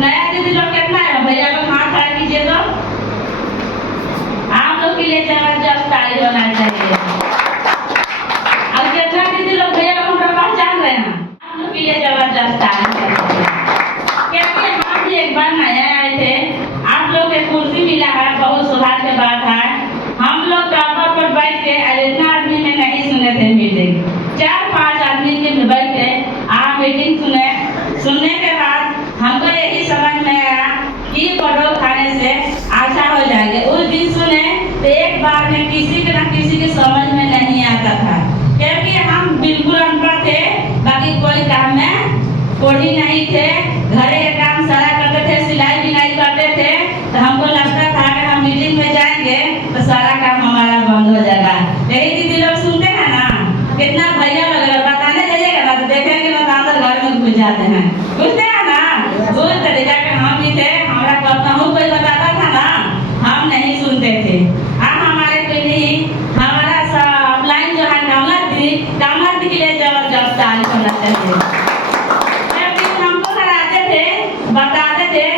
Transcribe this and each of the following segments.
नया दीदी लोग कितना है भैया लोग हाथ खड़ा कीजिए तो आप लोग के लिए जबरदस्त ताली होना चाहिए। अब कितना दीदी लोग भैया लोग हमरा पहचान रहे हैं, आप लोग के लिए जबरदस्त ताली चाहिए। क्योंकि हम भी एक बार नया आए थे, आप लोग के कुर्सी मिला है, बहुत सौभाग्य की बात है। हम लोग टॉपर पर बैठ के इतना आदमी में नहीं सुने थे मीटिंग, 4-5 आदमी के बैठ के आप मीटिंग सुनने के बाद हमको यही समझ में आया कि परोल खाने से अच्छा हो जाएंगे। उस दिन सुने तो एक बार में किसी के ना किसी के समझ में नहीं आता था, क्योंकि हम बिल्कुल अनपढ़ थे, बाकी कोई काम में कोढ़ी नहीं थे, घरे के काम सारा करते थे, सिलाई बिनाई करते थे। तो हमको लगता था कि हम मीटिंग में जाएंगे तो सारा काम हमारा बंद हो जाएगा। यही दीदी लोग सुनते हैं ना, कितना भैया लोग बताने जाइएगा ना तो देखेंगे ना तो घर में घुस जाते हैं, घुसते हैं ना। उस तरीका के हम भी थे, हमारा कहूँ कोई बताता था ना, हम नहीं सुनते थे। अब हमारे कोई नहीं, हमारा सब लाइन जो है कामर के लिए जबरदस्त ताली होना चाहिए। हमको कराते थे, बताते थे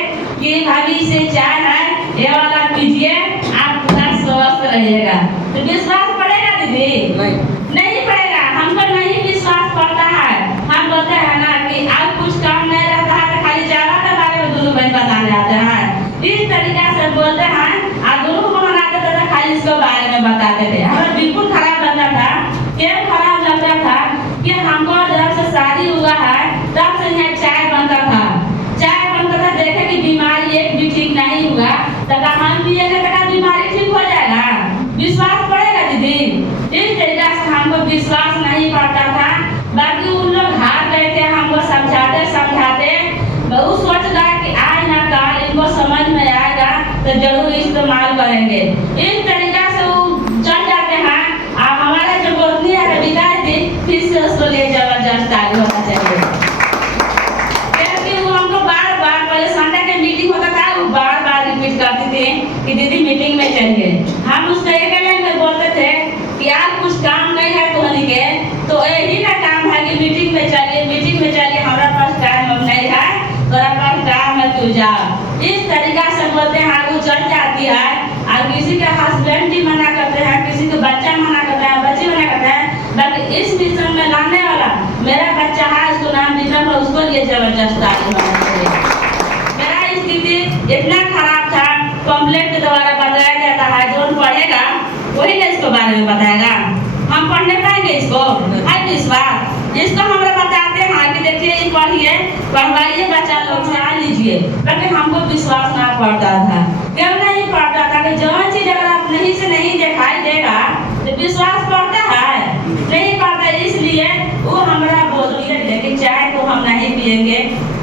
कि भाभी से चाय है, ये वाला पीजिए, आप पूरा स्वस्थ रहिएगा। तो विश्वास पड़ेगा दीदी? नहीं पड़ेगा, हमको नहीं विश्वास पड़ता है। हम बोलते हैं ना कि आज कुछ काम नहीं रहता है तो खाली चावल के बारे में दोनों बहन बताने आते हैं, इस तरीका से बोलते हैं। और दोनों को मनाते थे तो खाली इसके बारे में बताते थे। हमें बिल्कुल खराब लगता था। क्यों खराब लगता था कि हमको जब से शादी हुआ है तब से यहाँ चाय बनता था, देखे कि बीमारी एक भी ठीक नहीं हुआ, तब हम पिएंगे तो बीमारी ठीक हो जाएगा। विश्वास पड़ेगा दीदी? इस तरीका से हमको विश्वास नहीं पड़ता था। बाकी उन लोग हार गए थे, हमको समझाते बहुत सोच रहा कि आज ना कल इनको समझ में आएगा तो जरूर इस्तेमाल करेंगे। इस तरीका से वो चल जाते हैं। अब हमारा जो गोतनी है रविका थी, फिर से उसको लिए जबरदस्त ताली होना चाहिए। करती थी कि दीदी मीटिंग में चलिए। हम उसको एक लाइन में बोलते थे कि आप कुछ काम नहीं है तोहनी के, तो यही ना काम है कि मीटिंग में चलिए, हमारा पास टाइम नहीं है, तोरा पास टाइम है तू जा। इस तरीका से बोलते हैं, वो चल जाती है। और किसी के हस्बैंड भी मना करते हैं, किसी के बच्चा मना करते हैं, बच्ची मना करते हैं। बाकी इस मिशन में लाने वाला मेरा बच्चा है, उसको नाम मिशन पर उसको लिए जबरदस्त ताली होना चाहिए। मेरा स्थिति इतना खराब था, कॉम्प्लेट के द्वारा बताया जाता है, जो पढ़ेगा वही ना इसको बारे में बताएगा। हम पढ़ने पाएंगे इसको? है विश्वास? जिसको हम बताते हैं कि देखिए पढ़िए, पढ़वाइए, बच्चा लोग से आ लीजिए, लेकिन हमको विश्वास ना पड़ता था। क्यों नहीं पड़ता था कि जो चीज अगर आप नहीं से नहीं दिखाई देगा तो विश्वास पड़ता है? नहीं पड़ता। इसलिए वो हमारा बोलती है लेकिन चाय तो हम नहीं पिएंगे।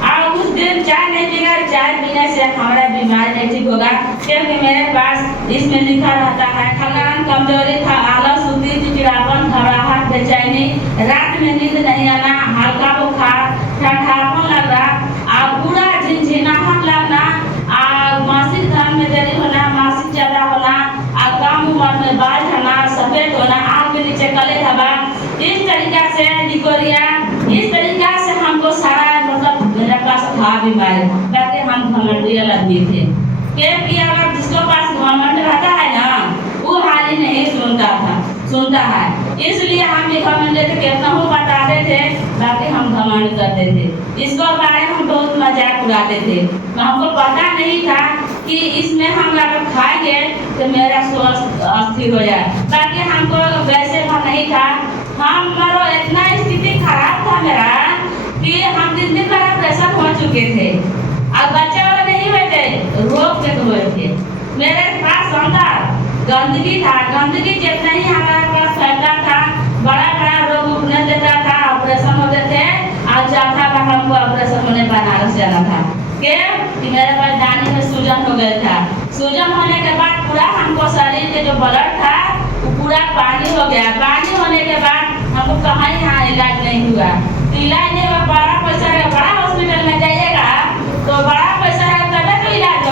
और उस दिन चाय नहीं पिएगा, चाय पीने से हमारा बीमारी नहीं ठीक होगा, क्योंकि मेरे पास इसमें लिखा रहता है थकान, कमजोरी था, आलस, चिड़चिड़ापन, घबराहट, बेचैनी, रात में नींद नहीं आना, हल्का बुखार, ठंडापन लग रहा, और पूरा झिनझिनाहट लगना, और मासिक धर्म में देरी होना, मासिक ज्यादा होना, और कम उम्र में बाल झड़ना, सफेद होना, आँख के नीचे काले धब्बा, इस तरीका से निकोरिया, इस तरीका से हमको सारा मतलब मेरे पास था बीमारी। कहते हम घमंडी आदमी थे, क्योंकि अगर जिसके पास घमंड रहता है ना, वो हाल ही नहीं सुनता है। इसलिए हम भी घमंड थे, कितना हो बताते थे, बाकी हम घमंड करते थे। इसको बारे में हम बहुत मजाक उड़ाते थे। तो हमको पता नहीं था कि इसमें हम अगर खाएंगे तो मेरा स्वास्थ्य अस्थिर हो जाए। बाकी हमको वैसे नहीं था। हमारा इतना स्थिति खराब था मेरा कि हम दिन का ऑपरेशन हो चुके थे, और बच्चे वाले नहीं हुए थे, रोग के हुए थे। मेरे पास अंदर गंदगी था, गंदगी जितना ही हमारे पास फैलता था, बड़ा रोग उठने देता था, ऑपरेशन होते थे। और चौथा बार हमको ऑपरेशन होने बनारस जाना था। क्यों? कि मेरे पास दाने में सूजन हो गया था। सूजन होने के बाद पूरा हमको शरीर के जो ब्लड था वो पूरा पानी हो गया। पानी होने के बाद हमको कहाँ यहाँ इलाज नहीं हुआ। तो इलाज नहीं हुआ, बड़ा पैसा है, बड़ा हॉस्पिटल में जाइएगा तो बड़ा पैसा है, तब तो इलाज।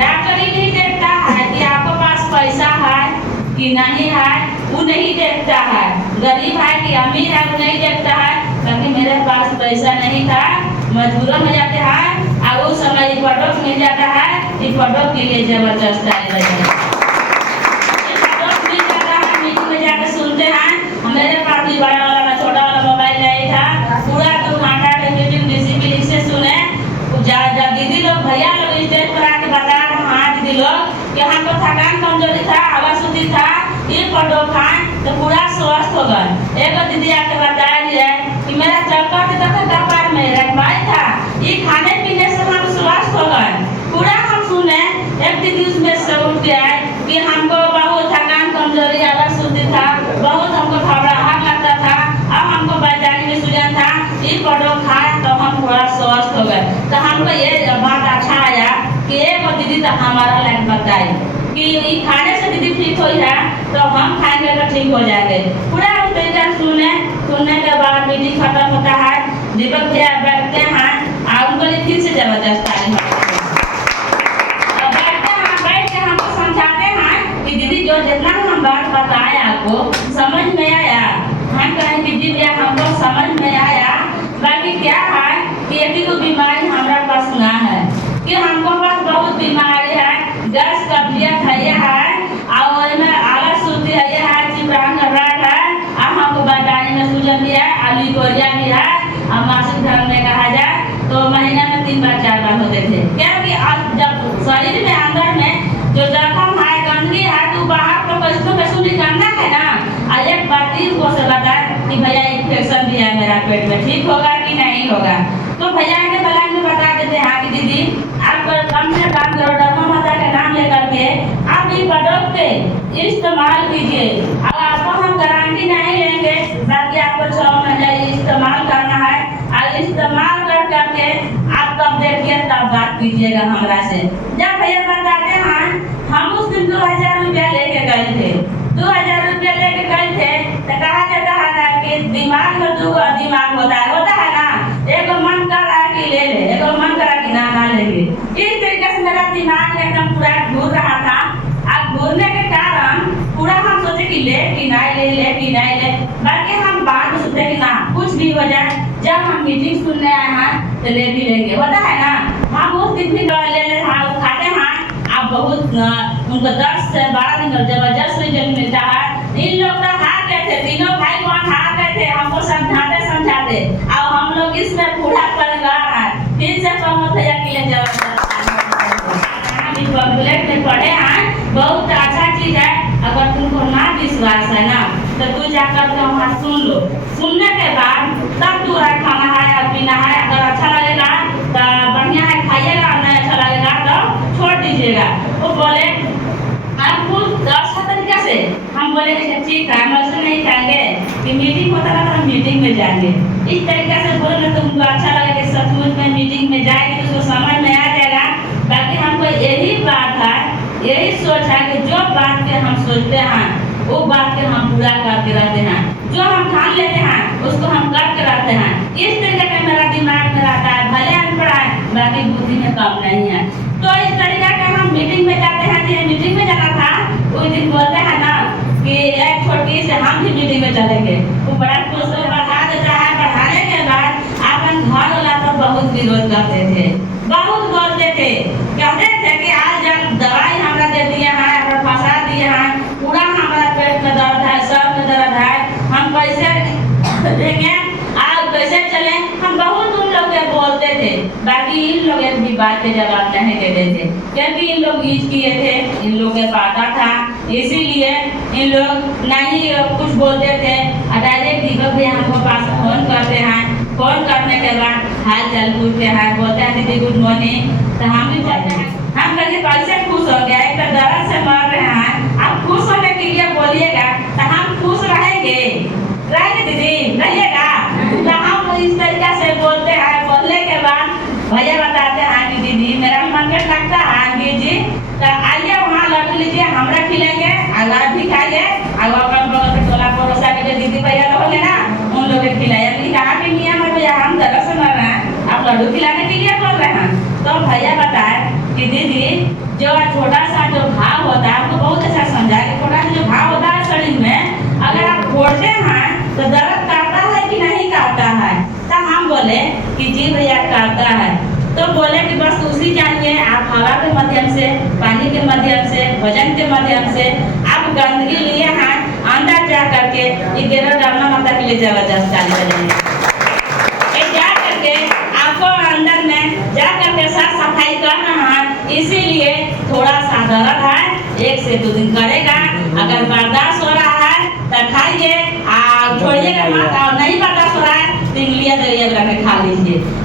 डॉक्टर ही नहीं देखता है कि आपके पास पैसा है कि नहीं है, वो नहीं देखता है। गरीब है कि अमीर है वो नहीं देखता है। क्योंकि मेरे पास पैसा नहीं था, मजबूरन हो जाते हैं। और उस समय ये फोटो के लिए जबरदस्त है। मीटिंग में जाकर सुनते हैं। मेरे पास भी बड़ा वाला छोटा वाला मोबाइल नहीं था, पूरा 2 घंटा की मीटिंग डिसिप्लिन से सुने। दीदी लोग भैया लोग स्टेज पर आके बता रहे हैं, दीदी लोग कि हमको थकान कमजोरी था, आवासूती था, ये फोटो खाएं तो पूरा स्वस्थ हो गए। एक दीदी आके बता रही है कि मेरा चक्कर कपार में रखवाई था, ये खाने पीने से हम स्वस्थ हो गए। पूरा हम सुने। एक दीदी उसमें से उठ के आए कि हमको बहुत थकान कमजोरी आवासूती था, बहुत हमको घबराहट लगता था, अब हमको बैठाने में सूजन था, ये फोटो खाए तो हम थोड़ा स्वस्थ हो गए। तो हमको ये बात अच्छा आया कि एक दीदी तो हमारा लाइक बताई कि ये खाने से दीदी ठीक हुई है तो हम खाएंगे तो ठीक हो जाएंगे। पूरा उस तरीके सुनने के बाद मीटिंग खत्म होता है। दीपक भैया बैठते हैं और उनको लिए फिर से जबरदस्त तारीफ बैठ के हमको समझाते हैं कि दीदी जो जितना हम बात बताए आपको समझ में आया। हम कहें कि जी भैया हमको समझ में आया, बाकी क्या है कि यदि कोई बीमारी हमारे पास ना है कि हमको पास बहुत बीमारी है, गैस कब्जियत है और में आवासूती है, चिपरान घबराहट है, अब हमको बताने में सूजन भी है, अलीकोरिया भी है, और मासिक धर्म में कहा जाए तो महीने में 3 बार 4 बार होते थे। क्योंकि जब शरीर में अंदर में जो जख्म है, गंदगी है, तो बाहर तो कैसे निकालना है ना। और एक बात को से बताए कि भैया इन्फेक्शन भी है मेरा पेट में, ठीक होगा कि नहीं होगा। तो भैया के बलान में बता देते हैं कि दीदी आप कम से काम करो, डरमा माता का नाम लेकर के आप ये प्रोडक्ट के इस्तेमाल कीजिए। अब आपको हम गारंटी नहीं लेंगे, बाकी आपको 6 महीने इस्तेमाल करना है और इस्तेमाल कर करके आप तब देखिए तब बात कीजिएगा हमरा से। जब भैया बताते हैं हम उस दिन 2000 रुपया लेके गए थे, 2000 रुपया लेके गए थे तो कहा जाता है ना कि दिमाग में 2 दिमाग होता है ना, एक मन कर रहा है कि ले ले, एक मन कर रहा कि ना लेंगे। इस तरीके से मेरा दिमाग एकदम पूरा घूर रहा था। अब घूरने के कारण पूरा हम सोचे कि ले कि नहीं ले, बाकी हम बाद में सोचते कि ना कुछ भी हो जाए, जब हम मीटिंग सुनने आए हैं तो ले भी लेंगे, होता है ना। हम उस दिन भी ले खाते हैं। अब बहुत उनको 10 से 12 दिन जबरदस्त रिजल्ट मिलता है। इन लोग तो हार गए थे, तीनों भाई बहन हार गए थे, हमको समझाते अब हम लोग इसमें पूरा परिवार है। फिर से प्रमोद भैया के लिए जबरदस्त में पढ़े हैं, बहुत अच्छा चीज है। अगर तुमको ना विश्वास है ना तो तू जाकर के वहाँ सुन लो, सुनने के बाद तब तू खाना है या पीना है। अगर अच्छा लगेगा तो बढ़िया है खाइएगा, नहीं अच्छा लगेगा तो छोड़ दीजिएगा। वो बोले आपको अच्छा तरीका से हम बोले ठीक है, हम ऐसे नहीं खाएंगे कि मीटिंग होता है तो हम मीटिंग में जाएंगे। इस तरीके से बोले तो उनको अच्छा लगे कि सचमुच में मीटिंग में जाएंगे तो उसको समझ में आ जाएगा। बाकी हमको यही बात है, यही सोच है कि जो बात के हम सोचते हैं वो बात के हम पूरा करके रहते हैं, जो हम ठान लेते हैं उसको हम करके रहते हैं। इस तरीके का मेरा दिमाग में रहता है, भले अनपढ़ है बाकी बुद्धि में कम नहीं है। तो इस तरीके का हम मीटिंग में जाते हैं। जिन्हें मीटिंग में जाना था उस दिन बोलते हैं ना कि एक छोटी से हम भी मीटिंग में चलेंगे, वो बड़ा खुश हो बढ़ा देता है। बढ़ाने के बाद अपन घर वाला तो बहुत विरोध करते थे, बहुत बोलते थे, कहते थे कि आज जब दवाई हमरा दे दिए हैं, अगर फंसा दिए हैं, पूरा हमारा पेट में दर्द है, सर में दर्द है, हम कैसे देंगे, आप कैसे चले। हम बहुत उन लोग के बोलते थे, बाकी इन लोग एक भी बात के जवाब नहीं देते थे, क्योंकि इन लोग यूज किए थे, इन लोग के पता था, इसीलिए इन लोग नहीं कुछ बोलते थे। डायरेक्ट दीपक भैया हमको पास फोन करते हैं, फोन करने के बाद हाल चाल पूछते हैं, बोलते हैं दीदी गुड मॉर्निंग। तो हम भी बोलते हैं हम कहीं कैसे खुश हो गया, एक तो दर्द से मर रहे हैं, आप खुश होने के लिए बोलिएगा तो हम खुश रहेंगे दीदी, रहिएगा। तो हम इस तरीके से बोलते हैं। बोलने के बाद भैया बताते हैं कि दीदी मेरा मन के लगता है आंटी जी, तो आइए वहाँ लड़ लीजिए, हमरा खिलाइए, आप भी खाइए, और अपन बगल के टोला पड़ोसा के जो दीदी भैया लोग ना उन लोग को खिलाइए। कहा कि नियम है भैया, हम दर्द से मर रहे हैं, आप लड्डू खिलाने के लिए बोल रहे हैं। तो भैया बताए कि दीदी जो छोटा सा जो घाव होता है, आपको बहुत अच्छा समझा कि छोटा सा जो घाव होता है शरीर में, अगर आप फोड़ते हैं तो दर्द करता है कि नहीं करता है। तो हम बोले कि जी भैया करता है। तो बोले कि बस उसी जानिए आप हवा के माध्यम भजन के माध्यम से आप गंदगी लिए हैं अंदर जा करके इधर डालना माता के लिए जबरदस्त जा करके आपको अंदर में जा करके साफ सफाई करना है। इसीलिए थोड़ा सा दर्द है, 1 से 2 दिन करेगा। अगर बर्दाश्त हो रहा है तो खाइए, छोड़िएगा मत। और नहीं बर्दाश्त हो रहा है तो इंग्लिया दवाइयाँ खा लीजिए।